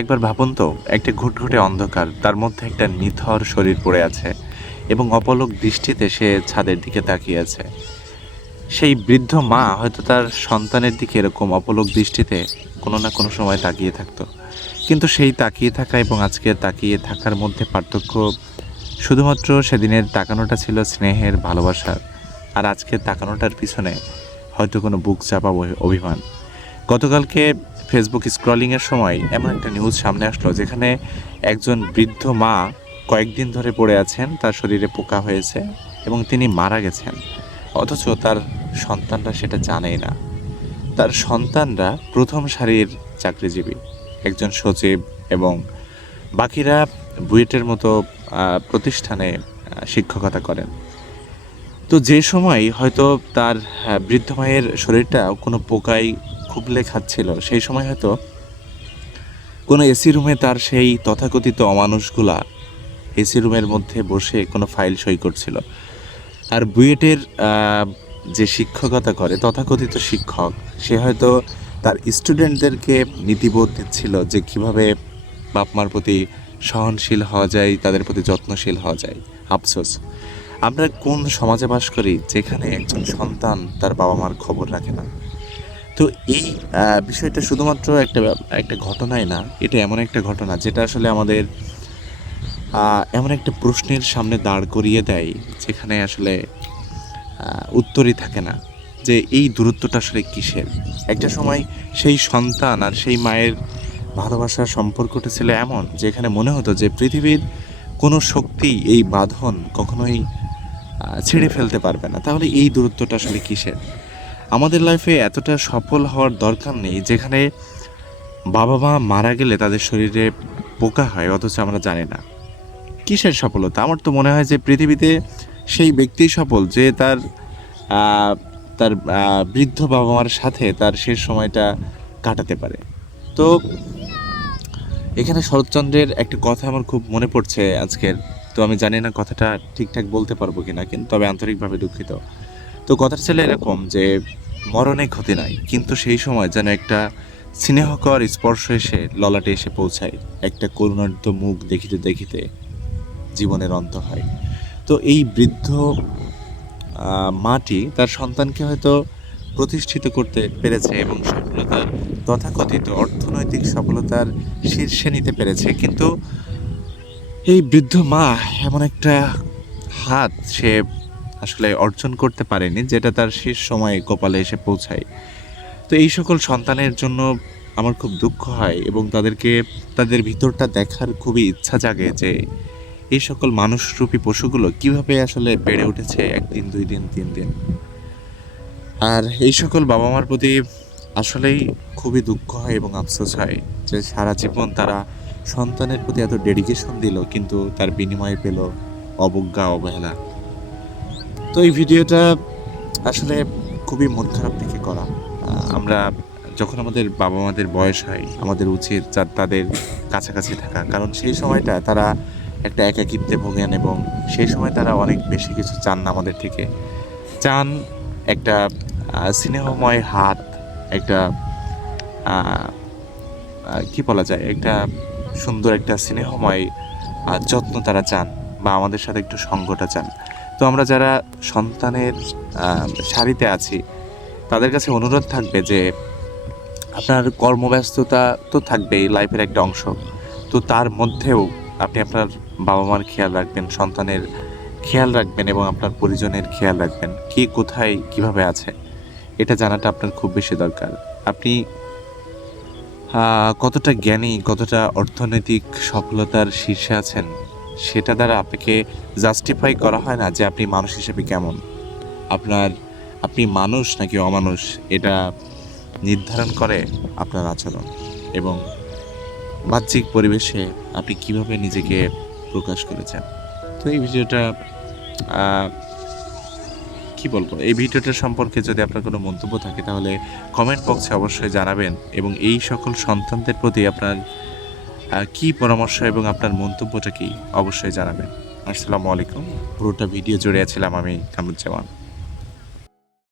একবার ভাবুন তো, একটা ঘুটঘুটে অন্ধকার, তার মধ্যে একটা নিথর শরীর পড়ে আছে এবং অপলক দৃষ্টিতে সে ছাদের দিকে তাকিয়ে আছে। সেই বৃদ্ধ মা হয়তো তার সন্তানের দিকে এরকম অপলক দৃষ্টিতে কোনো না কোনো সময় তাকিয়ে থাকতো। কিন্তু সেই তাকিয়ে থাকা এবং আজকের তাকিয়ে থাকার মধ্যে পার্থক্য শুধুমাত্র সেদিনের তাকানোটা ছিল স্নেহের, ভালোবাসার, আর আজকের তাকানোটার পিছনে হয়তো কোনো বুক চাপা অভিমান। গতকালকে ফেসবুক স্ক্রলিংয়ের সময় এমন একটা নিউজ সামনে আসলো যেখানে একজন বৃদ্ধ মা কয়েকদিন ধরে পড়ে আছেন, তার শরীরে পোকা হয়েছে এবং তিনি মারা গেছেন। অথচ তার সন্তানরা সেটা জানেই না। তার সন্তানরা প্রথম সারির চাকরিজীবী, একজন সচিব এবং বাকিরা বুয়েটের মতো প্রতিষ্ঠানে শিক্ষকতা করেন। তো যে সময় হয়তো তার বৃদ্ধ মায়ের শরীরটা কোনো পোকায় খুবলে খাচ্ছিল, সেই সময় হয়তো কোনো এসি রুমে তার সেই তথাকথিত অমানুষগুলা এসি রুমের মধ্যে বসে কোনো ফাইল সই করছিল। আর বুয়েটের যে শিক্ষকতা করে তথাকথিত শিক্ষক, সে হয়তো তার স্টুডেন্টদেরকে নীতিবোধ দিচ্ছিল যে কীভাবে বাপ মার প্রতি সহনশীল হওয়া যায়, তাদের প্রতি যত্নশীল হওয়া যায়। আফসোস, আমরা কোন সমাজে বাস করি যেখানে একজন সন্তান তার বাবা মার খবর রাখে না। তো এই বিষয়টা শুধুমাত্র একটা ঘটনাই না, এটা এমন একটা ঘটনা যেটা আসলে আমাদের এমন একটা প্রশ্নের সামনে দাঁড় করিয়ে দেয় যেখানে আসলে উত্তরই থাকে না যে এই দূরত্বটা আসলে কিসের। একটা সময় সেই সন্তান আর সেই মায়ের ভালোবাসার সম্পর্কটা ছিল এমন যেখানে মনে হতো যে পৃথিবীর কোনো শক্তি এই বাঁধন কখনোই ছেড়ে ফেলতে পারবে না। তাহলে এই দূরত্বটা আসলে কিসের? আমাদের লাইফে এতটা সফল হওয়ার দরকার নেই যেখানে বাবা মা মারা গেলে তাদের শরীরে পোকা হয়, অথচ আমরা জানি না কিসের সফলতা। আমার তো মনে হয় যে পৃথিবীতে সেই ব্যক্তিই সফল যে তার তার বৃদ্ধ বাবা মার সাথে তার শেষ সময়টা কাটাতে পারে। তো এখানে শরৎচন্দ্রের একটা কথা আমার খুব মনে পড়ছে আজকের। তো আমি জানি না কথাটা ঠিকঠাক বলতে পারবো কিনা, কিন্তু তবে আন্তরিকভাবে দুঃখিত। তো কথাটা ছিল এরকম যে মরণে ক্ষতি নাই, কিন্তু সেই সময় যেন একটা স্নেহকর স্পর্শ এসে ললাটে এসে পৌঁছায়, একটা করুণার্ত মুখ দেখিতে দেখিতে জীবনের অন্ত হয়। তো এই বৃদ্ধ মাটি তার সন্তানকে হয়তো প্রতিষ্ঠিত করতে পেরেছে এবং সফলতার তথাকথিত অর্থনৈতিক সফলতার শীর্ষে নিতে পেরেছে, কিন্তু এই বৃদ্ধ মা এমন একটা হাত সে আসলে অর্জন করতে পারেনি যেটা তার শেষ সময়ে কপালে এসে পৌঁছায়। তো এই সকল সন্তানের জন্য আমার খুব দুঃখ হয় এবং তাদেরকে তাদের ভিতরটা দেখার খুবই ইচ্ছা জাগে যে এই সকল মানুষরূপী পশুগুলো কিভাবে আসলে বেড়ে উঠেছে একদিন, 2 দিন, 3 দিন। আর এই সকল বাবা মার প্রতি আসলেই খুবই দুঃখ হয় এবং আফসোস হয় যে সারা জীবন তারা সন্তানের প্রতি এত ডেডিকেশন দিল, কিন্তু তার বিনিময়ে পেল অবজ্ঞা, অবহেলা। তো এই ভিডিওটা আসলে খুবই মন খারাপ থেকে করা। আমরা যখন আমাদের বাবা মাদের বয়স হয়, আমাদের উচিত তাদের কাছাকাছি থাকা, কারণ সেই সময়টা তারা একটা একাকিত্বে ভোগেন এবং সেই সময় তারা অনেক বেশি কিছু চান না আমাদের থেকে। চান একটা স্নেহময় হাত, একটা কি বলা যায়, একটা সুন্দর একটা স্নেহময় যত্ন তারা চান, বা আমাদের সাথে একটু সঙ্গটা চান। তো আমরা যারা সন্তানের সারিতে আছি তাদের কাছে অনুরোধ থাকবে যে আপনার কর্মব্যস্ততা তো থাকবেই, লাইফের একটা অংশ। তো তার মধ্যেও আপনি আপনার বাবা মার খেয়াল রাখবেন, সন্তানের খেয়াল রাখবেন এবং আপনার পরিজনের খেয়াল রাখবেন। কে কোথায় কিভাবে আছে এটা জানাটা আপনার খুব বেশি দরকার। আপনি কতটা জ্ঞানী, কতটা অর্থনৈতিক সফলতার শীর্ষে আছেন সেটা দ্বারা আপনাকে জাস্টিফাই করা হয় না যে আপনি মানুষ হিসেবে কেমন। আপনি মানুষ নাকি অমানুষ এটা নির্ধারণ করে আপনার আচরণ এবং বাহ্যিক পরিবেশে আপনি কিভাবে নিজেকে প্রকাশ করেছেন। তো এই ভিডিওটা কি বলবো, এই ভিডিওটা সম্পর্কে যদি আপনার কোনো মন্তব্য থাকে তাহলে কমেন্ট বক্সে অবশ্যই জানাবেন এবং এই সকল সন্তানদের প্রতি আপনার কি পরামর্শ এবং আপনার মন্তব্যটা কি অবশ্যই জানাবেন। আসসালামু আলাইকুম। পুরোটা ভিডিও জুড়ে ছিলাম আমি কামরুজ্জামান।